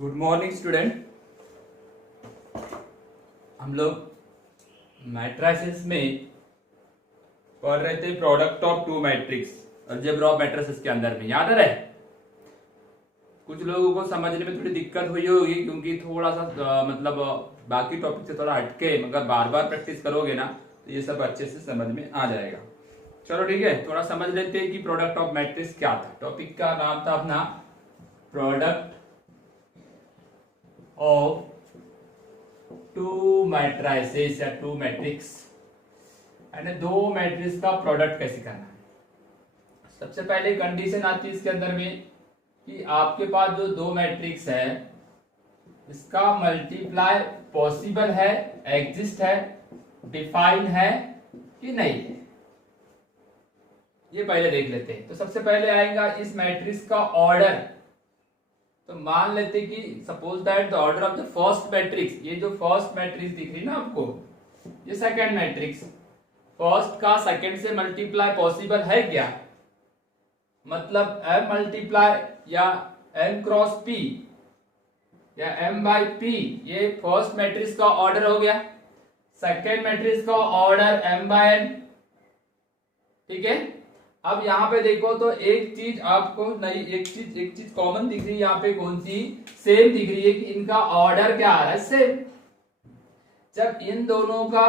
Good morning student. हम लोग matrices में पढ़ रहे थे product of two matrix, algebra of matrices के अंदर में, याद है? कुछ लोगों को समझने में थोड़ी दिक्कत हुई होगी क्योंकि थोड़ा सा मतलब बाकी टॉपिक से थोड़ा हटके, मगर बार बार प्रैक्टिस करोगे ना तो ये सब अच्छे से समझ में आ जाएगा। चलो ठीक है, थोड़ा समझ लेते हैं कि प्रोडक्ट ऑफ मैट्रिक्स क्या था। टॉपिक का नाम था अपना प्रोडक्ट ऑफ टू मैट्रिसेस या टू मैट्रिक्स, यानी दो मैट्रिक्स का प्रोडक्ट कैसे करना है। सबसे पहले कंडीशन आती है इसके अंदर में कि आपके पास जो दो मैट्रिक्स है इसका मल्टीप्लाई पॉसिबल है, एग्जिस्ट है, डिफाइन है कि नहीं है, ये पहले देख लेते हैं। तो सबसे पहले आएगा इस मैट्रिक्स का ऑर्डर। तो मान लेते कि suppose that the order of the first matrix, ये जो फर्स्ट मैट्रिक्स दिख रही ना आपको, ये सेकंड मैट्रिक्स, फर्स्ट का सेकंड से मल्टीप्लाई पॉसिबल है क्या? मतलब m मल्टीप्लाई या m क्रॉस p या m बाई p, ये फर्स्ट मैट्रिक्स का ऑर्डर हो गया। सेकंड मैट्रिक्स का ऑर्डर m बाय n, ठीक है। अब यहाँ पे देखो तो एक चीज आपको नहीं, एक चीज कॉमन दिख रही है यहाँ पे, कौन सी? सेम दिख रही है कि इनका ऑर्डर क्या आ रहा है, सेम। जब इन दोनों का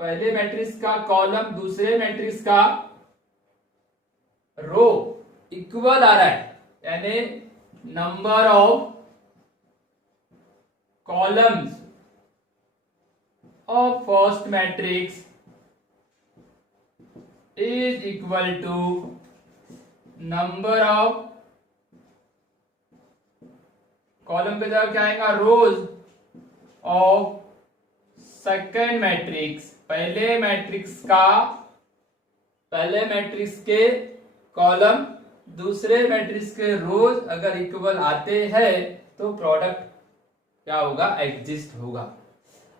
पहले मैट्रिक्स का कॉलम दूसरे मैट्रिक्स का रो इक्वल आ रहा है, यानी number of columns of first matrix is equal to number of column पे जगह क्या आएगा, रोज ऑफ सेकेंड मैट्रिक्स, पहले मैट्रिक्स के कॉलम दूसरे मैट्रिक्स के रोज अगर इक्वल आते हैं तो प्रोडक्ट क्या होगा, एग्जिस्ट होगा।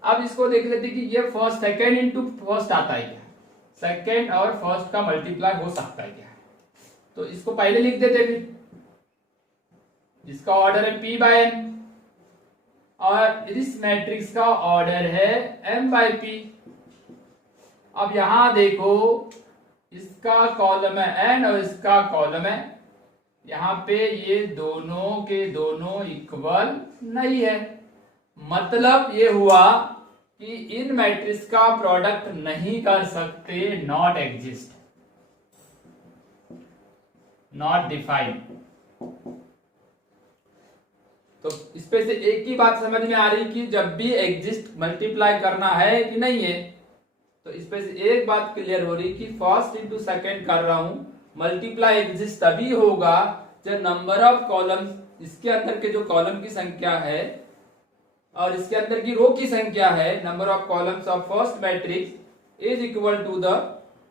अब इसको देख लेते कि ये फर्स्ट सेकेंड इंटू फर्स्ट आता है क्या, सेकेंड और फर्स्ट का मल्टीप्लाई हो सकता है क्या? तो इसको पहले लिख देते फिर, जिसका ऑर्डर है p बाय n और इस मैट्रिक्स का ऑर्डर है m बाय p। अब यहां देखो इसका कॉलम है n और इसका कॉलम है, यहां पे ये दोनों के दोनों इक्वल नहीं है, मतलब ये हुआ कि इन मैट्रिक्स का प्रोडक्ट नहीं कर सकते, नॉट एग्जिस्ट, नॉट डिफाइंड। तो इस पे से एक ही बात समझ में आ रही कि जब भी एग्जिस्ट मल्टीप्लाई करना है कि नहीं है, तो इस पे से एक बात क्लियर हो रही कि फर्स्ट इंटू सेकेंड कर रहा हूं, मल्टीप्लाई एग्जिस्ट तभी होगा जब नंबर ऑफ कॉलम्स, इसके अंदर के जो कॉलम की संख्या है और इसके अंदर की रो की संख्या है, number of columns of first matrix is equal to the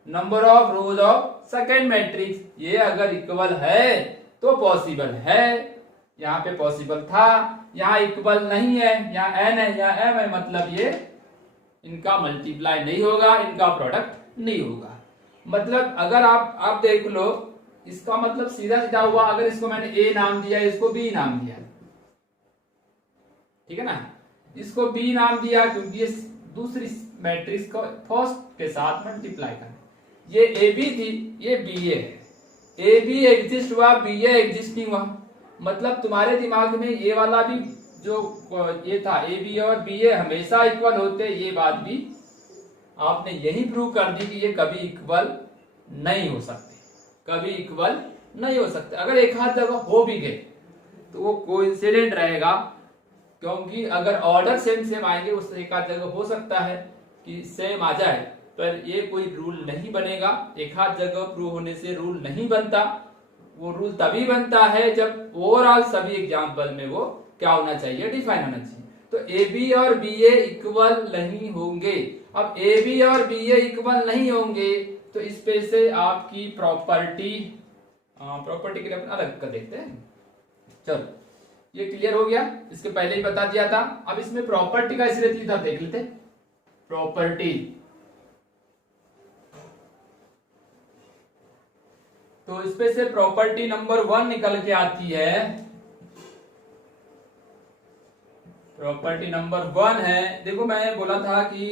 number of rows of second matrix. ये अगर इक्वल है तो पॉसिबल है, यहाँ पे पॉसिबल था, यहाँ इक्वल नहीं है, यहाँ n है, यहाँ m है, मतलब ये इनका मल्टीप्लाई नहीं होगा, इनका प्रोडक्ट नहीं होगा। मतलब अगर आप देख लो, इसका मतलब सीधा सीधा हुआ, अगर इसको मैंने a नाम दिया, इसको b नाम दिया, ठीक है ना, इसको b नाम दिया क्योंकि ये दूसरी मैट्रिक्स को फर्स्ट के साथ मल्टीप्लाई करना, ये ab थी, ये ba है, ab एग्जिस्ट हुआ, ba एग्जिस्ट नहीं हुआ, मतलब तुम्हारे दिमाग में ये वाला भी जो ये था ab और ba हमेशा इक्वल होते, ये बात भी आपने यही प्रूव कर दी कि ये कभी इक्वल नहीं हो सकते, कभी इक्वल नहीं हो सकते। अगर एक हाथ जगह हो भी गए तो वो कोइंसिडेंट रहेगा, क्योंकि अगर ऑर्डर सेम आएंगे उस एक आध जगह हो सकता है कि सेम आ जाए, पर ये कोई रूल नहीं बनेगा। एक आध जगह प्रूव होने से रूल नहीं बनता, वो रूल तभी बनता है जब ओवरऑल सभी एग्जाम्पल में वो क्या होना चाहिए, डिफाइन होना चाहिए। तो ए बी और बी ए इक्वल नहीं होंगे। अब ए बी और बी ए इक्वल नहीं होंगे तो इस पे से आपकी प्रॉपर्टी के लिए अपन अलग कर देते हैं। चलो ये क्लियर हो गया, इसके पहले ही बता दिया था। अब इसमें प्रॉपर्टी कैसी रहती था देख लेते। प्रॉपर्टी, तो इसमें से प्रॉपर्टी नंबर 1 निकल के आती है प्रॉपर्टी नंबर 1 है, देखो मैं बोला था कि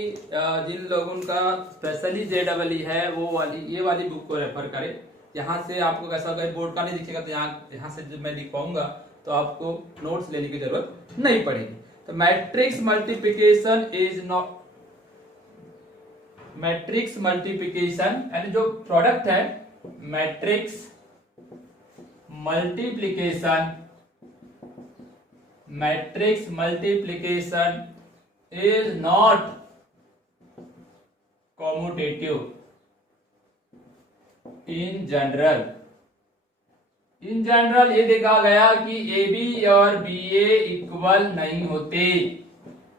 जिन लोगों का स्पेशली JEE है वो वाली ये वाली बुक को रेफर करें। यहाँ से आपको कैसा होगा, बोर्ड का नहीं दिखेगा तो यहाँ से जब मैं लिखवाऊंगा तो आपको नोट्स लेने की जरूरत नहीं पड़ेगी। तो matrix multiplication is not, matrix multiplication यानी जो प्रोडक्ट है matrix multiplication, matrix multiplication is not commutative in general. In general ये देखा गया कि AB और BA इक्वल नहीं होते,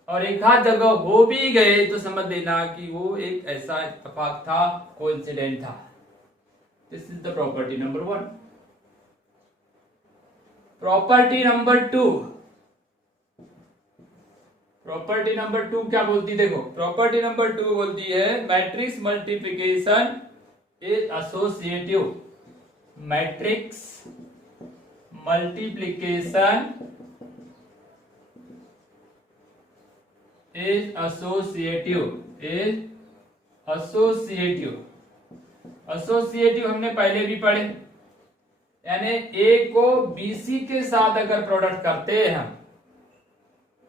और एक आध जगह हो भी गए तो समझ लेना कि वो एक ऐसा इत्तेफाक था, कोइंसिडेंट था। This is the property number 1। Property number 2, property number 2 क्या बोलती है, देखो प्रॉपर्टी नंबर 2 बोलती है matrix multiplication is associative, matrix multiplication is associative, is associative. Associative हमने पहले भी पढ़े, यानी A को BC के साथ अगर प्रोडक्ट करते हैं हम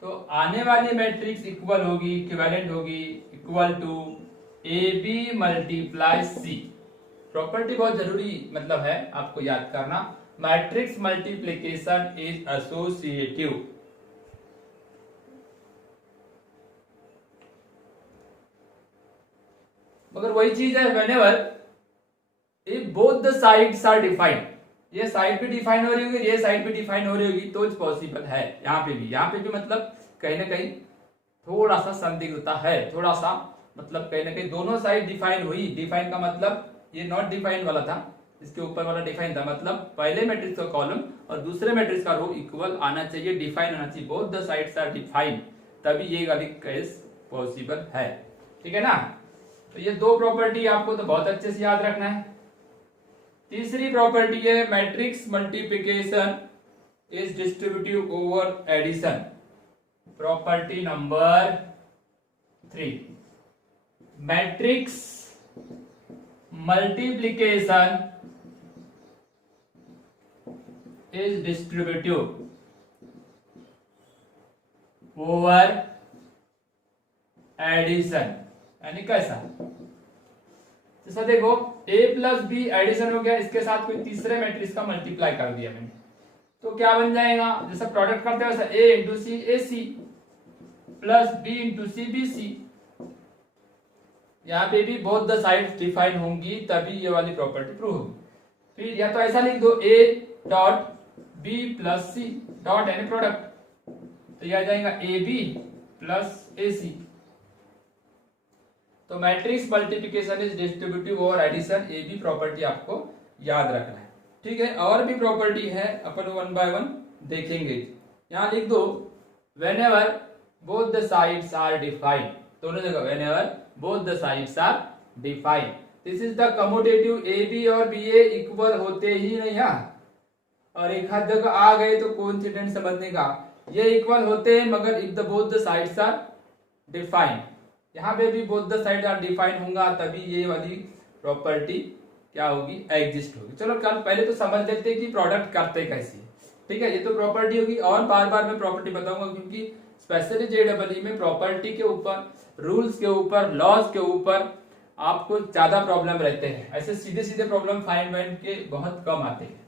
तो आने वाली मैट्रिक्स इक्वल होगी, इक्विवेलेंट होगी, equal to AB multiply C। Property बहुत जरूरी मतलब है आपको याद करना, मैट्रिक्स मल्टीप्लिकेशन इज एसोसिएटिव। मगर वही चीज है whenever if both the sides are defined, ये साइड भी डिफाइन हो रही होगी, ये साइड भी डिफाइन हो रही होगी तो पॉसिबल है। यहाँ पे भी मतलब कहीं ना कहीं थोड़ा सा संदिग्धता है, थोड़ा सा मतलब कहीं ना कहीं दोनों साइड डिफाइन हुई। डिफाइन का मतलब ये नॉट डिफाइन वाला था, इसके ऊपर वाला डिफाइन था, मतलब पहले मैट्रिक्स का कॉलम और दूसरे मैट्रिक्स का रो इक्वल आना चाहिए, डिफाइन होना चाहिए, both the sides are define, तभी ये वाली केस पॉसिबल है। ठीक है ना। तो ये दो प्रॉपर्टी आपको तो बहुत अच्छे से याद रखना है। तीसरी प्रॉपर्टी है matrix multiplication is distributive over addition, property number 3। Matrix multiplication is distributive over addition, यानी कैसा, जैसा देखो A प्लस बी एडिशन हो गया, इसके साथ कोई तीसरे मैट्रिक्स का मल्टीप्लाई कर दिया मैंने, तो क्या बन जाएगा, जैसा प्रोडक्ट करते हैं वैसा A into C A C plus B into C B C. यहाँ पे भी बोथ द साइड्स डिफाइन होंगी तभी ये वाली प्रॉपर्टी प्रूव होगी। फिर या तो ऐसा लिख दो A dot B plus C dot यानी प्रोडक्ट, तो यह आ जाएगा AB प्लस AC। तो matrix multiplication is distributive over addition, ये भी प्रॉपर्टी आपको याद रखना है। ठीक है, और भी प्रॉपर्टी है, अपन वन बाय वन देखेंगे। यहां लिख दो whenever both the sides are defined, दोनों जगह whenever both the sides are defined, this is the commutative AB और BA इक्वल होते ही नहीं है, और एक हाथ जगह आ गए तो कोइंसिडेंट समझने का, ये इक्वल होते हैं मगर if the both the sides are defined, यहाँ पे भी both the side are define होगा तभी ये वाली प्रॉपर्टी क्या होगी, एग्जिस्ट होगी। चलो कल पहले तो समझ लेते हैं कि प्रोडक्ट करते कैसे। ठीक है, ये तो प्रॉपर्टी होगी, और बार बार मैं प्रॉपर्टी बताऊंगा क्योंकि स्पेशली JEE में प्रॉपर्टी के ऊपर, रूल्स के ऊपर, लॉज के ऊपर आपको ज्यादा प्रॉब्लम रहते हैं, ऐसे सीधे सीधे प्रॉब्लम फाइंड वाइंड के बहुत कम आते हैं।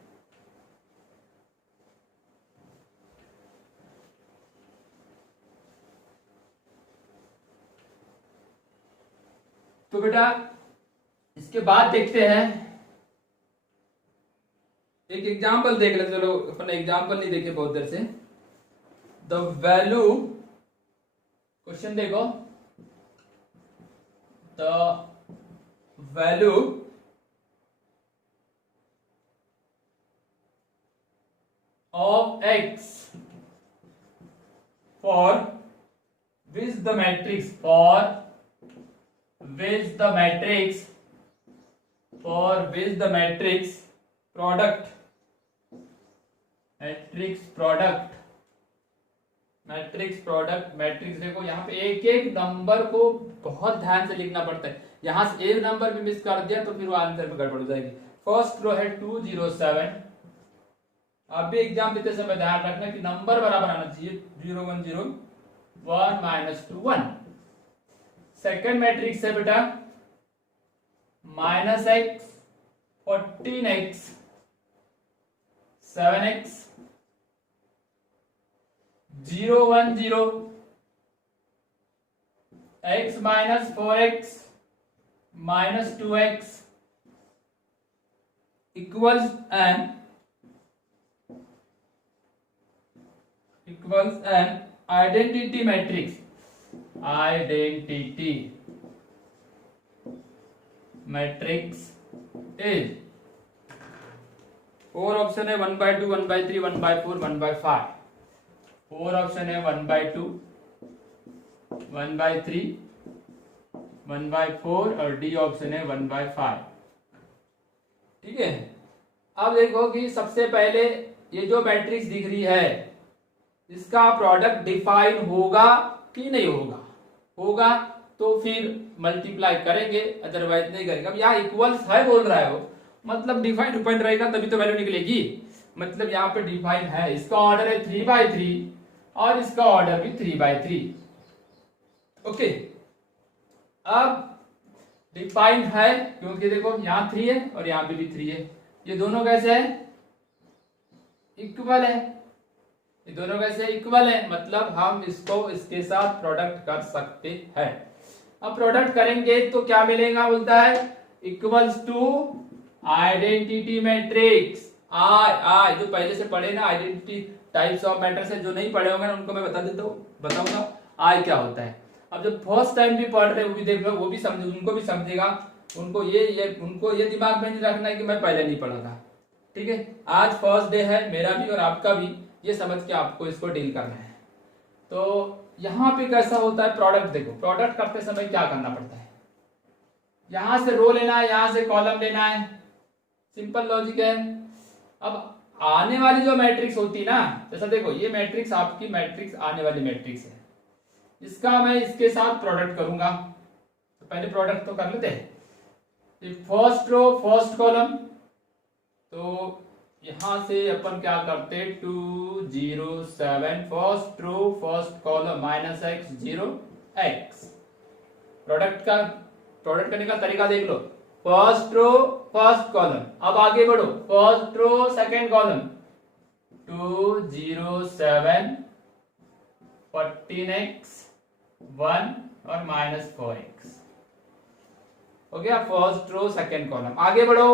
तो बेटा इसके बाद देखते हैं एक एग्जाम्पल देख लेते, चलो अपन एग्जाम्पल नहीं देखे बहुत देर से। द वैल्यू, क्वेश्चन देखो, the value of x for which the matrix, for which the matrix, for which the matrix product, matrix product matrix product matrix, देखो यहाँ पे एक एक नंबर को बहुत ध्यान से लिखना पड़ता है, यहाँ से एक नंबर भी मिस कर दिया तो फिर वो आंसर में गड़बड़ हो जाएगी। फर्स्ट रो है 207, अब भी एग्जाम देते समय ध्यान रखना कि नंबर बराबर आना चाहिए, 0 1 0 1 -2 1। सेकेंड मैट्रिक्स है बेटा -x 14x 7x 0 1 0 x -4x -2x equals an identity matrix is four option है 1/2 1/3 1/4 1/5, फोर ऑप्शन है 1/2 1/3 1/4 और डी ऑप्शन है 1/5। ठीक है, अब देखो कि सबसे पहले ये जो मैट्रिक्स दिख रही है इसका प्रोडक्ट डिफाइन होगा कि नहीं होगा, होगा तो फिर मल्टीप्लाई करेंगे, अदरवाइज नहीं करेंगे। अब यहाँ इक्वल्स है बोल रहा है वो, मतलब डिफाइन रहेगा तभी तो वैल्यू निकलेगी, मतलब यहाँ पे डिफाइन है। इसका ऑर्डर है 3/3 और इसका ऑर्डर भी 3/3। ओके, अब डिफाइन है क्योंकि देखो यहाँ 3 है और यहाँ पे भी 3 है, ये दोनों कैसे है, इक्वल है, ये दोनों कैसे इक्वल है, मतलब हम इसको इसके साथ प्रोडक्ट कर सकते हैं। अब प्रोडक्ट करेंगे तो क्या मिलेगा, बोलता है इक्वल्स टू आइडेंटिटी मैट्रिक्स आई जो पहले से पढ़े ना, आइडेंटिटी टाइप्स ऑफ मैट्रिक्स है, जो नहीं पढ़े होंगे ना उनको मैं बताऊंगा आई क्या होता है। अब जो फर्स्ट टाइम भी पढ़ रहे वो भी देख लो, वो भी समझे, उनको भी समझेगा, उनको ये दिमाग में नहीं रखना है कि मैं पहले नहीं पढ़ा था। ठीक है, आज फर्स्ट डे है मेरा भी और आपका भी, ये समझ के आपको इसको डील करना है। तो यहाँ पे कैसा होता है प्रोडक्ट, देखो प्रोडक्ट करते समय क्या करना पड़ता है, यहां से रो लेना है, यहां से कॉलम लेना है, सिंपल लॉजिक है। अब आने वाली जो मैट्रिक्स होती है ना, जैसा देखो ये मैट्रिक्स आपकी मैट्रिक्स आने वाली मैट्रिक्स है, इसका मैं इसके साथ प्रोडक्ट करूंगा, तो पहले प्रोडक्ट तो कर लेते हैं। फर्स्ट रो फर्स्ट कॉलम, तो यहां से अपन क्या करते 2 0 7 first row first column -x 0 x। Product करने का तरीका देख लो, फर्स्ट रो फर्स्ट कॉलम, अब आगे बढ़ो first row second column 2 0 7 14x 1 और -4x हो गया फर्स्ट रो सेकंड कॉलम। आगे बढ़ो,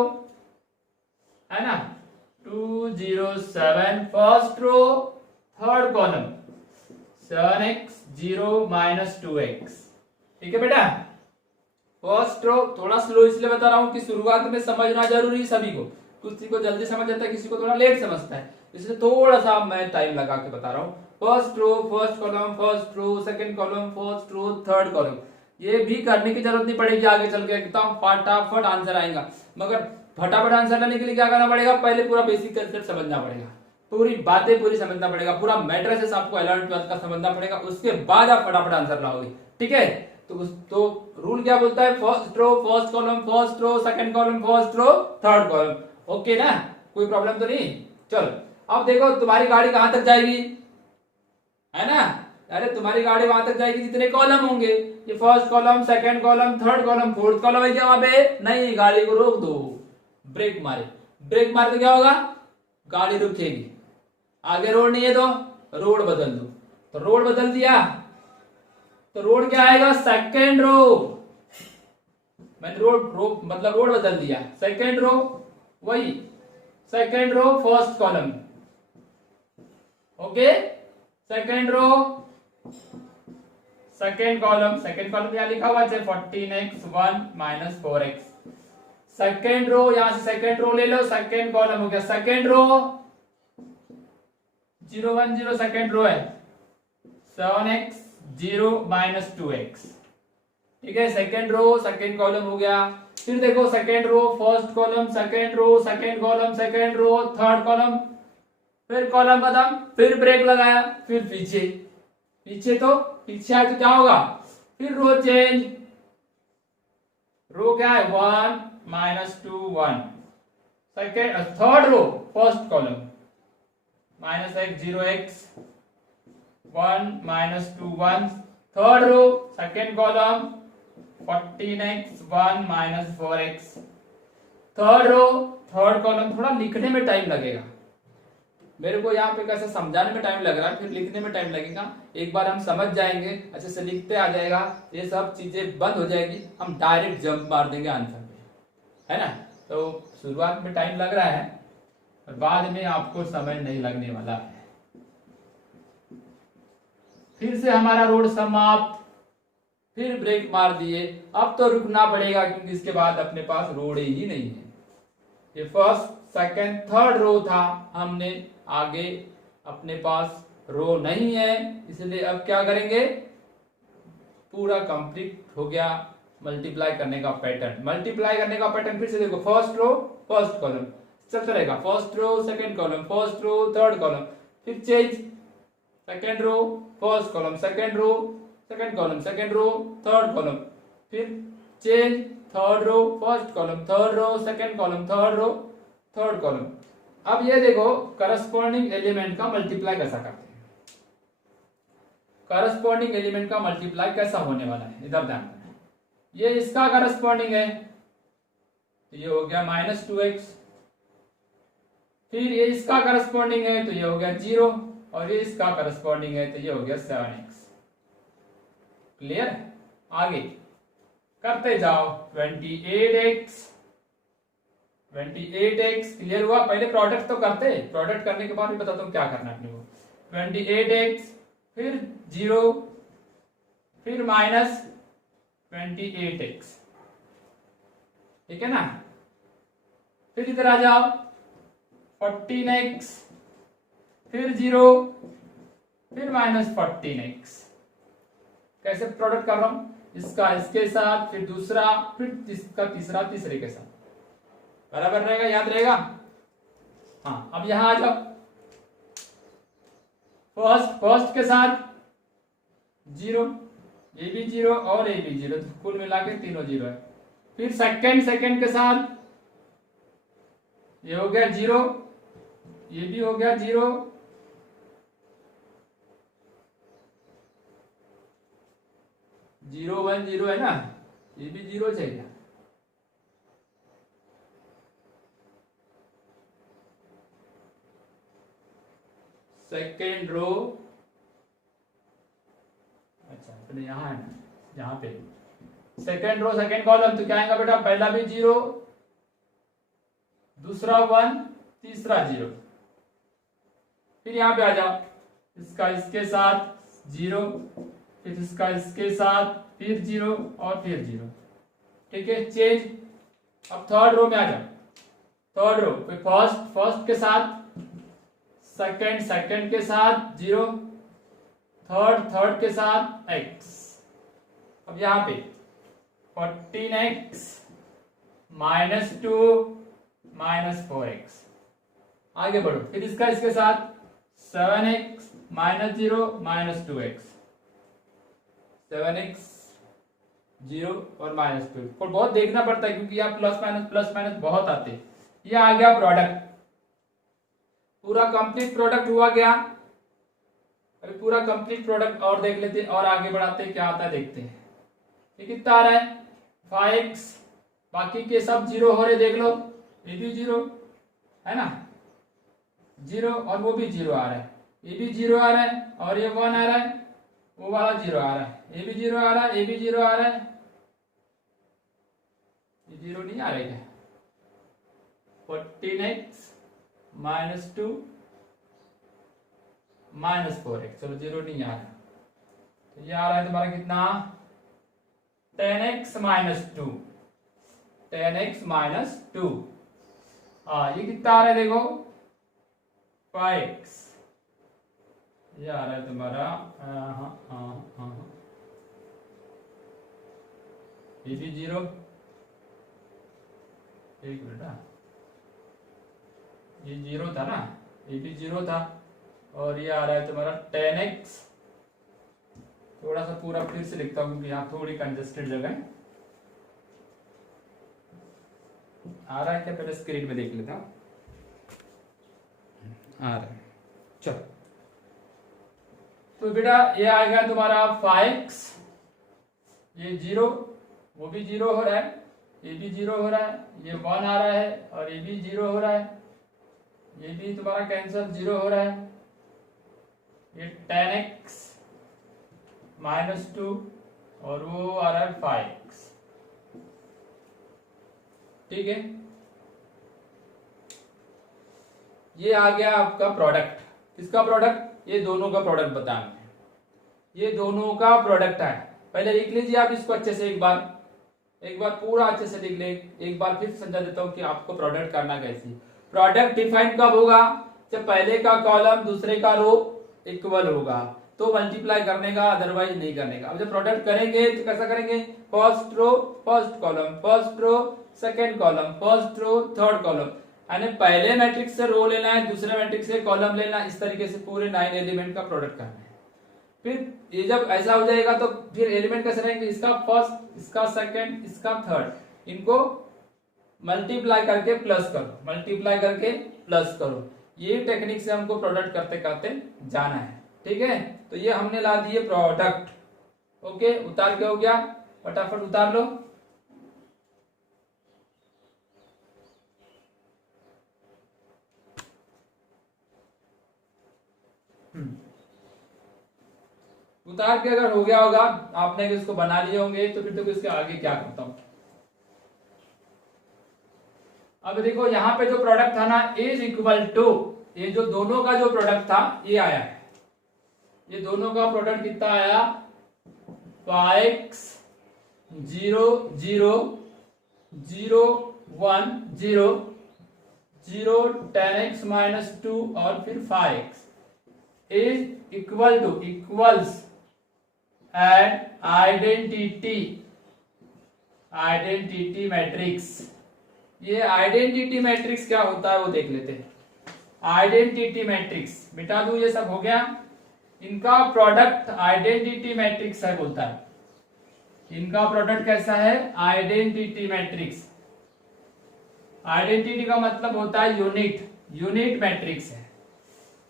है ना, 2 0 7 first row third column 7x 0 -2x। ठीक है बेटा, फर्स्ट रो थोड़ा स्लो इसलिए बता रहा हूं कि शुरुआत में समझना जरूरी है सभी को, किसी को जल्दी समझ जाता है, किसी को थोड़ा लेट समझता है, इसलिए थोड़ा सा मैं टाइम लगा के बता रहा हूं। First row first column first row second column first row third column, ये भी करने की जरूरत नहीं पड़ेगी, आगे चल के एकदम फटाफट आंसर आएगा। मगर फटाफट आंसर लाने के लिए क्या करना पड़ेगा, पहले पूरा बेसिक कंसेप्ट समझना पड़ेगा, पूरी बातें पूरी समझना पड़ेगा, पूरा मैट्रिसेस आपको 11th 12th का समझना पड़ेगा, उसके बाद आप फटाफट आंसर लाओगे। ठीक है, तो रूल क्या बोलता है, first row first column first row second column first row third column. Okay ना, कोई प्रॉब्लम तो नहीं। चलो अब देखो तुम्हारी गाड़ी कहां तक जाएगी, है ना, अरे तुम्हारी गाड़ी वहां तक जाएगी जितने कॉलम होंगे, ये first column second column third column fourth column है क्या वहां पे, नहीं, गाड़ी को रोक दो, ब्रेक मारे तो क्या होगा, गाड़ी रुकेगी। आगे रोड नहीं है तो रोड बदल दो, तो रोड बदल दिया तो रोड क्या आएगा, सेकंड रो, मैंने रोड मतलब रोड बदल दिया, सेकंड रो वही second row first column. Okay, second row second column क्या लिखा हुआ है 14x 1 -4x। सेकंड रो, यहां से सेकंड रो ले लो, सेकंड कॉलम हो गया, सेकंड रो 0 1 0 सेकंड रो है 7x 0 -2x। ठीक है, सेकंड रो सेकंड कॉलम हो गया। फिर देखो second row first column second row second column second row third column, फिर कॉलम खत्म, फिर ब्रेक लगाया, फिर पीछे, पीछे तो पीछे आए तो क्या होगा, फिर रो चेंज, रो क्या है 1 -2 1, second third row first column -x 0x 1 -2 1, third row second column 14x 1 -4x, third row third column. थोड़ा लिखने में टाइम लगेगा, मेरे को यहाँ पे कैसे समझाने में टाइम लग रहा है, फिर लिखने में टाइम लगेगा। एक बार हम समझ जाएंगे, अच्छे से लिखते आ जाएगा, ये सब चीजें बंद हो जाएगी, हम डायरेक्ट जंप मार देंगे आंसर पे, है ना। तो शुरुआत में टाइम लग रहा है और बाद में आपको समय नहीं लगने वाला है। फिर से हमारा रोड समाप्त, फिर ब्रेक मार दिए। अब तो रुकना पड़ेगा क्योंकि इसके बाद अपने पास रोड ही नहीं है। ये फर्स्ट सेकंड थर्ड रो था, हमने आगे अपने पास रो नहीं है, इसलिए अब क्या करेंगे, पूरा कंप्लीट हो गया मल्टीप्लाई करने का पैटर्न। मल्टीप्लाई करने का पैटर्न फिर से देखो, फर्स्ट रो फर्स्ट कॉलम चलता रहेगा, first row second column first row third column, फिर change second row first column second row second column second row third column, फिर change third row first column third row second column third row third column. अब ये देखो corresponding element का multiply कैसा करते हैं, corresponding element का multiply कैसा होने वाला है, इधर ध्यान देना। ये इसका करस्पॉन्डिंग है तो ये हो गया -2x, फिर ये इसका करस्पॉन्डिंग है तो ये हो गया 0, और ये इसका करस्पॉन्डिंग है तो ये हो गया 7x। क्लियर, आगे करते जाओ। 28x क्लियर हुआ। पहले प्रोडक्ट तो करते, प्रोडक्ट करने के बाद भी बताता हूं क्या करना है अपने को। 28x फिर 0 फिर -28x, ठीक है ना। फिर इधर आ जाओ 14x फिर 0 फिर -14x। कैसे प्रोडक्ट कर रहा हूं, इसका इसके साथ फिर दूसरा फिर इसका तीसरा तीसरे के साथ, बराबर रहेगा, याद रहेगा। हाँ अब यहां आ जाओ, फर्स्ट के साथ 0, ये भी 0 और ये भी 0, तो कुल मिला के तीनों 0 है। फिर सेकंड के साथ ये हो गया 0, ये भी हो गया 0, जीरो 1 0 है ना, ये भी 0 चाहिए। सेकेंड रो, अच्छा तो यहां है ना, यहां पे सेकेंड रो सेकेंड कॉलम तो क्या आएगा बेटा, पहला भी 0 दूसरा 1 तीसरा 0। फिर यहां पे आ जाओ, इसका इसके साथ 0 फिर इसका इसके साथ फिर 0 और फिर 0, ठीक है। चेंज, अब थर्ड रो में आ जाओ, थर्ड रो फर्स्ट के साथ सेकंड के साथ 0, थर्ड के साथ x। अब यहां पे 14x -2 -4x, आगे बढ़ो। फिर इसका इसके साथ 7x -0 -2x, 7x 0 और -2, और बहुत देखना पड़ता है क्योंकि यहाँ प्लस माइनस बहुत आते हैं। ये आ गया प्रोडक्ट, पूरा कंप्लीट प्रोडक्ट हुआ गया। अभी पूरा कंप्लीट प्रोडक्ट और देख लेते हैं और आगे बढ़ाते हैं क्या आता है, देखते हैं। ये कितना आ रहा है 5x, बाकी के सब 0 हो रहे, देख लो ये भी 0 है ना, 0 और वो भी 0 आ रहा है, ये भी 0 आ रहा है और ये 1 आ रहा है, वो वाला 0 आ रहा है, ये भी 0 आ रहा है, ये भी 0 आ रहा है, ये 0 नहीं आ रहा है क्या। 14x -2 -4x, चलो 0 नहीं आ रहा, तो ये आ रहा है तुम्हारा कितना 10x -2, 10x -2। ये कितना आ रहा है देखो 5x, ये आ रहा है तुम्हारा ये भी 0, एक मिनट, ये 0 था ना, ये भी 0 था, और ये आ रहा है तुम्हारा 10x थोड़ा सा पूरा फिर से लिखता हूँ क्योंकि यहाँ थोड़ी कंजेस्टेड जगह है। आ रहा है क्या, पहले स्क्रीन में देख लेता हूँ। आ रहा है, चलो। तो बेटा ये आएगा तुम्हारा 5x, ये 0, वो भी 0 हो रहा है, ये भी 0 हो रहा है, ये 1 आ रहा है और ये भी 0 हो रहा है, ये भी तुम्हारा कैंसिल 0 हो रहा है, ये 10x -2 और वो आ रहा है 5x। ठीक है, ये आ गया आपका प्रोडक्ट। किसका प्रोडक्ट? ये दोनों का प्रोडक्ट बताना है, ये दोनों का प्रोडक्ट है। पहले लिख लीजिए आप इसको अच्छे से, एक बार पूरा अच्छे से लिख ले। एक बार फिर समझा देता हूं कि आपको प्रोडक्ट करना कैसे। प्रोडक्ट डिफाइन कब होगा? जब पहले का कॉलम दूसरे का रो इक्वल होगा तो मल्टीप्लाई करने का, अदरवाइज नहीं करने का। अब जब प्रोडक्ट करेंगे तो कैसा करेंगे? First row first column, first row second column, first row third column, यानी पहले मैट्रिक्स से रो लेना है, दूसरे मैट्रिक्स से कॉलम लेना है। इस तरीके से पूरे 9 एलिमेंट का प्रोडक्ट करना है। फिर ये जब ऐसा हो जाएगा तो फिर एलिमेंट कैसे रहेंगे? इसका फर्स्ट, इसका सेकंड, इसका थर्ड, इनको मल्टीप्लाई करके प्लस करो, मल्टीप्लाई करके प्लस करो। ये टेक्निक से हमको प्रोडक्ट करते करते जाना है। ठीक है, तो ये हमने ला दिए प्रोडक्ट। ओके, उतार के हो गया, फटाफट उतार लो। उतार के अगर हो गया होगा, आपने इसको बना लिए होंगे, तो फिर तो इसके आगे क्या करता हूं। अब देखो यहाँ पे जो प्रोडक्ट था ना, इज इक्वल टू, ये जो दोनों का जो प्रोडक्ट था ये आया है। ये दोनों का प्रोडक्ट कितना आया? 5x 0 0 0 1 0 0 10x -2 और फिर 5x is equal to, equals and identity matrix. ये आइडेंटिटी मैट्रिक्स क्या होता है वो देख लेते हैं। आइडेंटिटी मैट्रिक्स मिटा दूं, ये सब हो गया। इनका प्रोडक्ट आइडेंटिटी मैट्रिक्स है बोलता है। इनका प्रोडक्ट कैसा है? Identity matrix. आइडेंटिटी का मतलब होता है यूनिट, यूनिट मैट्रिक्स है।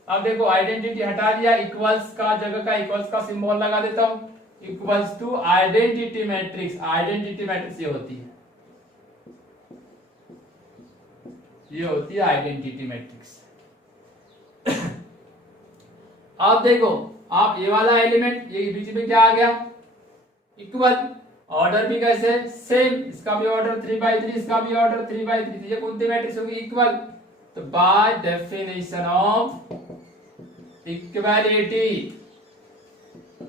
अब देखो आइडेंटिटी हटा दिया, इक्वल्स का जगह का इक्वल्स का सिंबल लगा देता हूं, equals to identity matrix. Identity matrix ये होती है, ये होती है आइडेंटिटी मैट्रिक्स। अब देखो आप ये वाला एलिमेंट, ये बीच में क्या आ गया? इक्वल। ऑर्डर भी कैसे? सेम, इसका भी ऑर्डर 3/3, इसका भी ऑर्डर 3/3। ये कौन सी मैट्रिक्स होगी? इक्वल। तो by definition of equality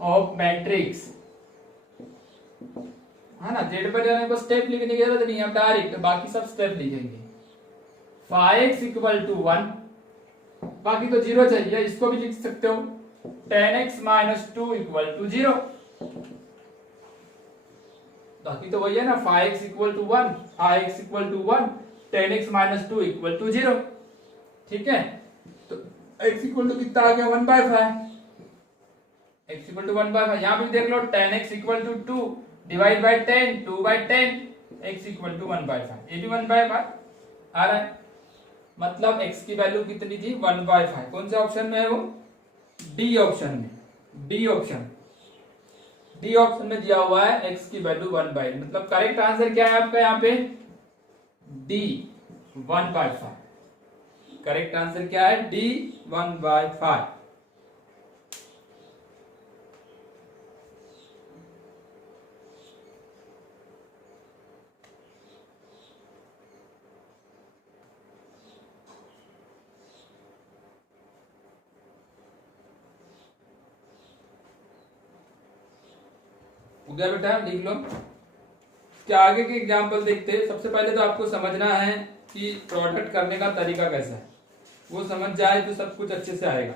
of matrix, है ना, जेड पर जाने को स्टेप लिखने की जरूरत नहीं है, डायरेक्ट बाकी सब स्टेप लिखेंगे। 5x इक्वल टू 1, बाकी तो 0 चाहिए, इसको भी लिख सकते हो। 10x -2 इक्वल टू 0, बाकी तो वही है ना, 5x equal to 1, 5x equal to 1, 10x -2 equal to 0। ठीक है, तो x इक्वल टू कितना आ गया? 1/5। x equal to 1/5। यहां भी देख लो, 10x equal to 2 divide by 10, 2/10, x equal to 1/5। ये भी 1/5 आ रहा है, मतलब x की वैल्यू कितनी थी? 1/5। कौन से ऑप्शन में है वो? डी ऑप्शन में। डी ऑप्शन में दिया हुआ है x की वैल्यू 1/5। मतलब करेक्ट आंसर क्या है आपका यहाँ पे? डी, 1/5। करेक्ट आंसर क्या है? डी, 1/5। हो गया बेटा, लिख लो। क्या आगे के एग्जाम्पल देखते हैं। सबसे पहले तो आपको समझना है कि प्रोडक्ट करने का तरीका कैसा है, वो समझ जाए तो सब कुछ अच्छे से आएगा।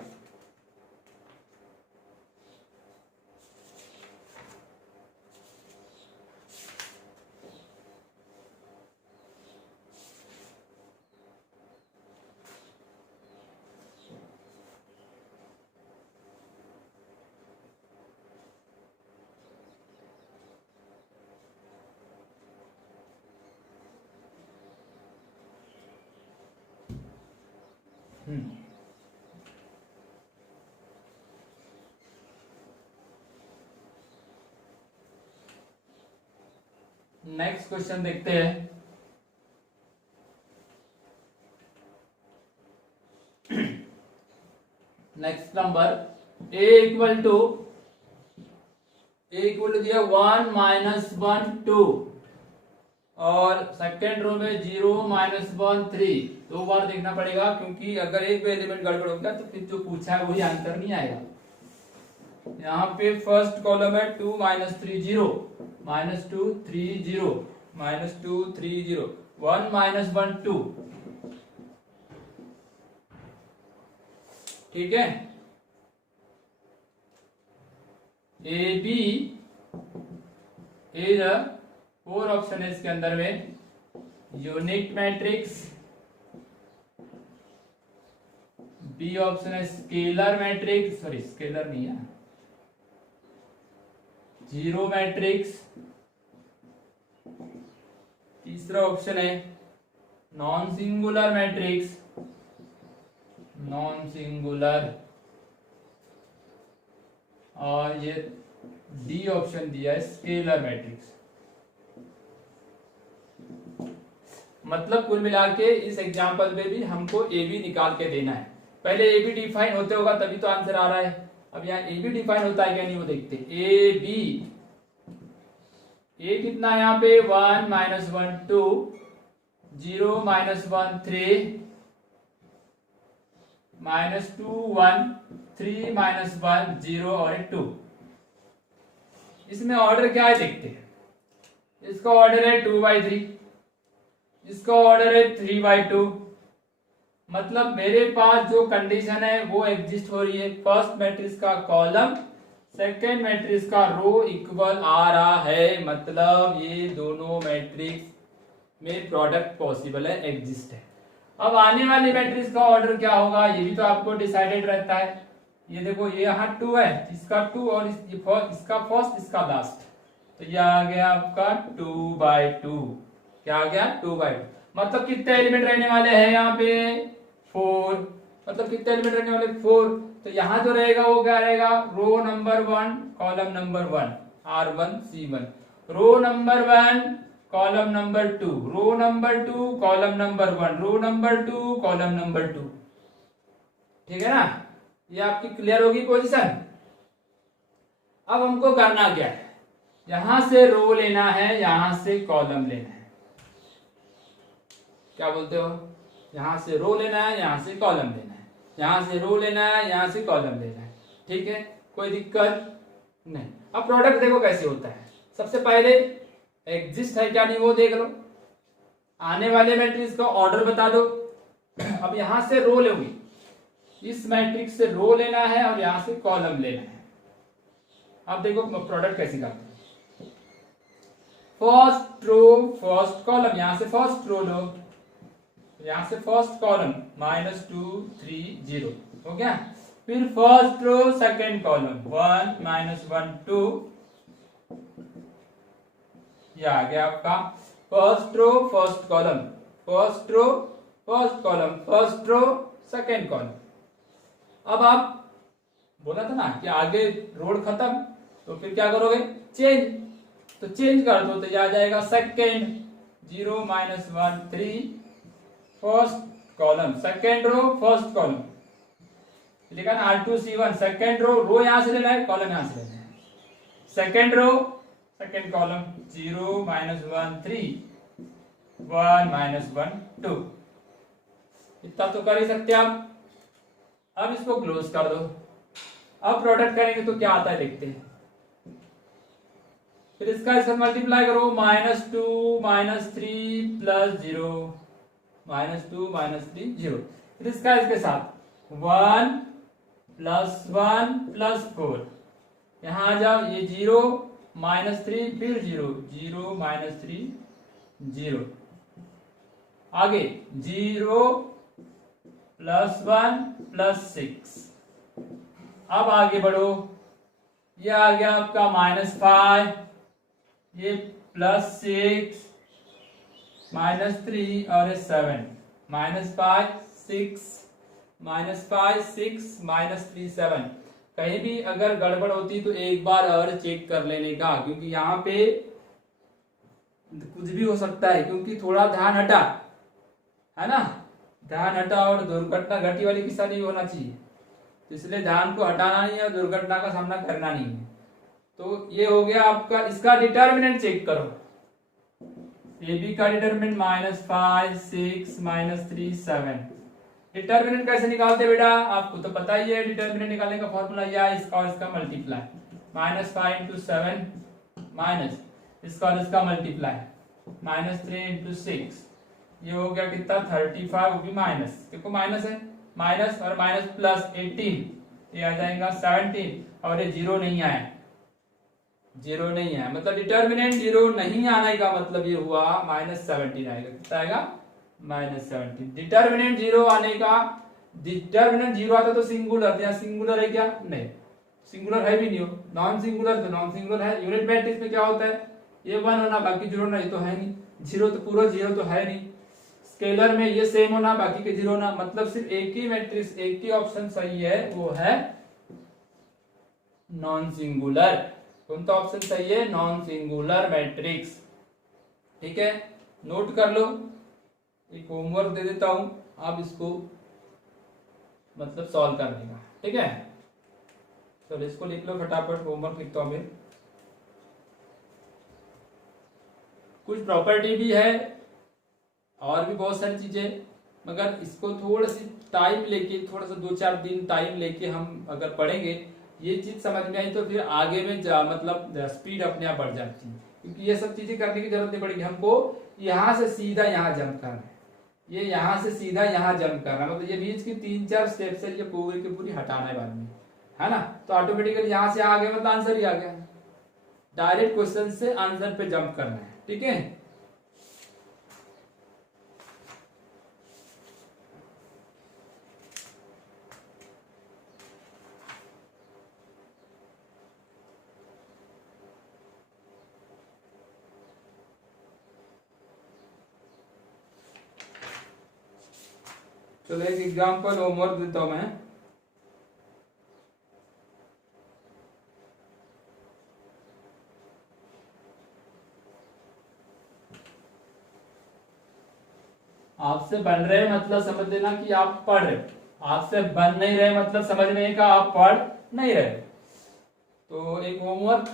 नेक्स्ट क्वेश्चन देखते हैं। Next number A equal to दिया 1 माइनस 1 2 और सेकेंड रो में 0 माइनस 1 3। दो बार देखना पड़ेगा क्योंकि अगर एक भी एलिमेंट गड़बड़ होगा तो फिर जो पूछा है वही आंसर नहीं आएगा। यहाँ पे फर्स्ट कॉलम है 2 माइनस 3 0 माइनस 2 3 0 माइनस 2 3 0 1 माइनस 1 2। ठीक है, ए बी इज 4 ऑप्शन है इसके अंदर में यूनिट मैट्रिक्स, बी ऑप्शन है स्केलर मैट्रिक्स, सॉरी स्केलर नहीं है, जीरो मैट्रिक्स, तीसरा ऑप्शन है non singular matrix, non singular, और ये डी ऑप्शन दिया है स्केलर मैट्रिक्स। मतलब कुल मिला के इस एग्जाम्पल में भी हमको ए बी निकाल के देना है। पहले ए बी डिफाइन होते होगा तभी तो आंसर आ रहा है। अब यहाँ ए बी डिफाइन होता है क्या नहीं वो देखते। ए बी, ए कितना है यहाँ पे 1 माइनस 1 2 0 माइनस 1 3 माइनस 2 1 3 माइनस 1 0 और 2। इसमें ऑर्डर क्या है देखते हैं। इसका ऑर्डर है 2/3, इसका ऑर्डर है 3/2। मतलब मेरे पास जो कंडीशन है वो एग्जिस्ट हो रही है। फर्स्ट मैट्रिक्स का कॉलम सेकेंड मैट्रिक्स का रो इक्वल आ रहा है, मतलब ये दोनों मैट्रिक्स में प्रोडक्ट पॉसिबल है, एग्जिस्ट है। अब आने वाले मैट्रिक्स का ऑर्डर क्या होगा ये भी तो आपको डिसाइडेड रहता है। ये देखो ये यहाँ 2 है, इसका 2 और इसका फर्स्ट इसका लास्ट, तो ये आ गया आपका 2/2। क्या आ गया 2/2। मतलब कितने एलिमेंट रहने वाले हैं यहाँ पे 4। मतलब कितने एलिमेंट रहने वाले 4। तो यहाँ जो रहेगा वो क्या रहेगा row number 1 column number 1 R1 C1, row number 1 column number 2, row number 2 column number 1, row number 2 column number 2। ठीक है ना, ये आपकी क्लियर होगी पोजीशन। अब हमको करना क्या है, यहां से रो लेना है, यहां से कॉलम लेना है। क्या बोलते हो, यहां से रो लेना है, यहां से कॉलम लेना है, यहां से रो लेना है, यहां से कॉलम लेना है। ठीक है, कोई दिक्कत नहीं। अब प्रोडक्ट देखो कैसे होता है। सबसे पहले एग्जिस्ट है क्या नहीं वो देख लो, आने वाले मैट्रिक्स का ऑर्डर बता दो। अब यहां से रो लोगी, इस मैट्रिक्स से रो लेना है और यहां से कॉलम लेना है। अब देखो प्रोडक्ट कैसे करते हैं। फर्स्ट रो फर्स्ट कॉलम, यहां से फर्स्ट रो लो, यहां से फर्स्ट कॉलम -2 3 0 हो गया। फिर फर्स्ट रो सेकेंड कॉलम 1 -1 2, यह आ गया आपका first row first column, first row first column, first row second column. अब आप बोला था ना कि आगे रोड खत्म, तो फिर क्या करोगे चेंज, तो चेंज कर दो, तो यह आ जाएगा second 0 -1 3 first column, second row first column, लिखा ना R2 C1। सेकेंड रो यहां से लेना है, कॉलम यहां से लेना है। Second row second column 0 -1 3 1 -1 2। इतना तो कर ही सकते आप। अब इसको क्लोज कर दो। अब प्रोडक्ट करेंगे तो क्या आता है देखते हैं। फिर इसका मल्टीप्लाई करो -2 -3 +0 -2 -3 0। फिर इसका इसके साथ 1 +1 +4, यहां आ जाओ, ये 0 -3 फिर 0 0 -3 0, आगे 0 +1 +6। अब आगे बढ़ो, ये आ गया आपका -5, ये +6 -3 और 7, -5 6 -5 6 -3 7। कहीं भी अगर गड़बड़ होती तो एक बार और चेक कर लेने का, क्योंकि यहाँ पे कुछ भी हो सकता है, क्योंकि थोड़ा ध्यान हटा है ना, ध्यान हटा और दुर्घटना घटी वाली किस्सा नहीं होना चाहिए, तो इसलिए ध्यान को हटाना नहीं है और दुर्घटना का सामना करना नहीं है। तो ये हो गया आपका, इसका डिटर्मिनेंट चेक करो। ए बी का डिटर्मिनेंट -5 6 -3 7। डिटर्मिनेंट कैसे निकालते हैं बेटा, आपको तो पता ही है, डिटर्मिनेंट निकालने का फॉर्मूला या इसका और इसका मल्टीप्लाई, -5 × 7 माइनस इसका और इसका मल्टीप्लाई -3 × 6, ये हो गया कितना 35, वो भी माइनस, देखो माइनस है, माइनस और माइनस प्लस 18, ये आ जाएगा 17, और ये 0 नहीं आया, 0 नहीं आया, मतलब डिटर्मिनेंट 0 नहीं आने का मतलब ये हुआ -17 आएगा, कितना आएगा -17। डिटर्मिनेंट 0 आने का, डिटर्मिनेंट 0 आता तो सिंगुलर, या सिंगुलर है क्या, नहीं सिंगुलर है भी नहीं हो, नॉन सिंगुलर तो नॉन सिंगुलर है। यूनिट मैट्रिक्स में क्या होता है, ये 1 होना बाकी 0 होना, ये तो है नहीं, 0 तो पूरा 0 तो है नहीं। स्केलर में ये सेम होना बाकी के 0 होना, मतलब सिर्फ एक ही मैट्रिक्स, एक ही ऑप्शन सही है, वो है नॉन सिंगुलर। कौन सा ऑप्शन सही है, नॉन सिंगुलर मैट्रिक्स। ठीक है, नोट कर लो, एक होमवर्क दे देता हूं, आप इसको मतलब सॉल्व करने का, ठीक है। चलो इसको लिख लो फटाफट, होमवर्क लिखता हूं मैं। कुछ प्रॉपर्टी भी है और भी बहुत सारी चीजें, मगर इसको थोड़ा सी टाइम लेके, थोड़ा सा 2-4 दिन टाइम लेके हम अगर पढ़ेंगे, ये चीज समझ में आई तो फिर आगे में मतलब स्पीड अपने आप बढ़ जाती है, क्योंकि ये सब चीजें करने की जरूरत नहीं पड़ेगी हमको। यहाँ से सीधा यहाँ जंप करना है, ये यहाँ से सीधा यहाँ जंप करना, मतलब ये बीच की 3-4 स्टेप्स है, ये पूरी की पूरी हटाना है बाद में, है ना। तो ऑटोमेटिकली यहाँ से आ गया, मतलब आंसर ही आ गया, डायरेक्ट क्वेश्चन से आंसर पे जंप करना है, ठीक है। चलो एक एग्जाम्पल होमवर्क देता हूं मैं। आपसे बन रहे मतलब समझ लेना कि आप पढ़ रहे, आपसे बन नहीं रहे मतलब समझ नहीं का आप पढ़ नहीं रहे। तो एक होमवर्क,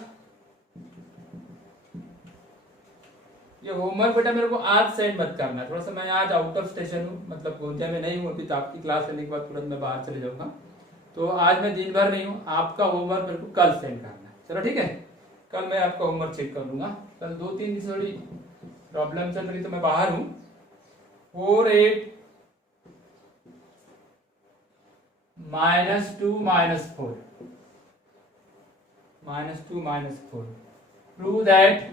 ये होमवर्क बेटा मेरे को आज सेंड मत करना, थोड़ा सा मैं आज आउट ऑफ स्टेशन हूँ, मतलब गोंदिया में नहीं हूँ अभी, तो आपकी क्लास लेने के बाद तुरंत मैं बाहर चले जाऊंगा, तो आज मैं दिन भर नहीं हूँ। आपका होमवर्क मेरे को कल सेंड करना है, चलो ठीक है, कल मैं आपका होमवर्क चेक कर लूंगा। कल 2-3 दिन से थोड़ी प्रॉब्लम चल रही तो मैं बाहर हूँ। 4 8 -2 -4 -2 -4 prove that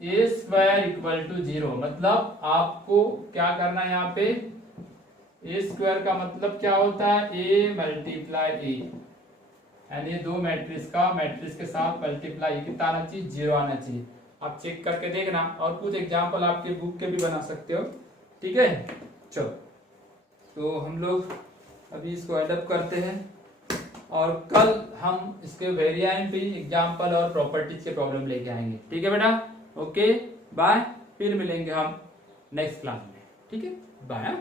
A square equal to 0, मतलब आपको क्या करना है यहाँ पे, ए स्क्वायर का मतलब क्या होता है, ए मल्टीप्लाई ए, यानी ये दो मैट्रिक्स का मैट्रिक्स के साथ मल्टीप्लाई कितना आना चाहिए, 0 आना चाहिए। आप चेक करके देखना, और कुछ एग्जाम्पल आपके बुक के भी बना सकते हो, ठीक है। चलो तो हम लोग अभी इसको एडअप करते हैं, और कल हम इसके वेरिएंट भी एग्जाम्पल और प्रॉपर्टीज के प्रॉब्लम लेके आएंगे, ठीक है बेटा। ओके बाय, फिर मिलेंगे हम नेक्स्ट क्लास में, ठीक है, बाय।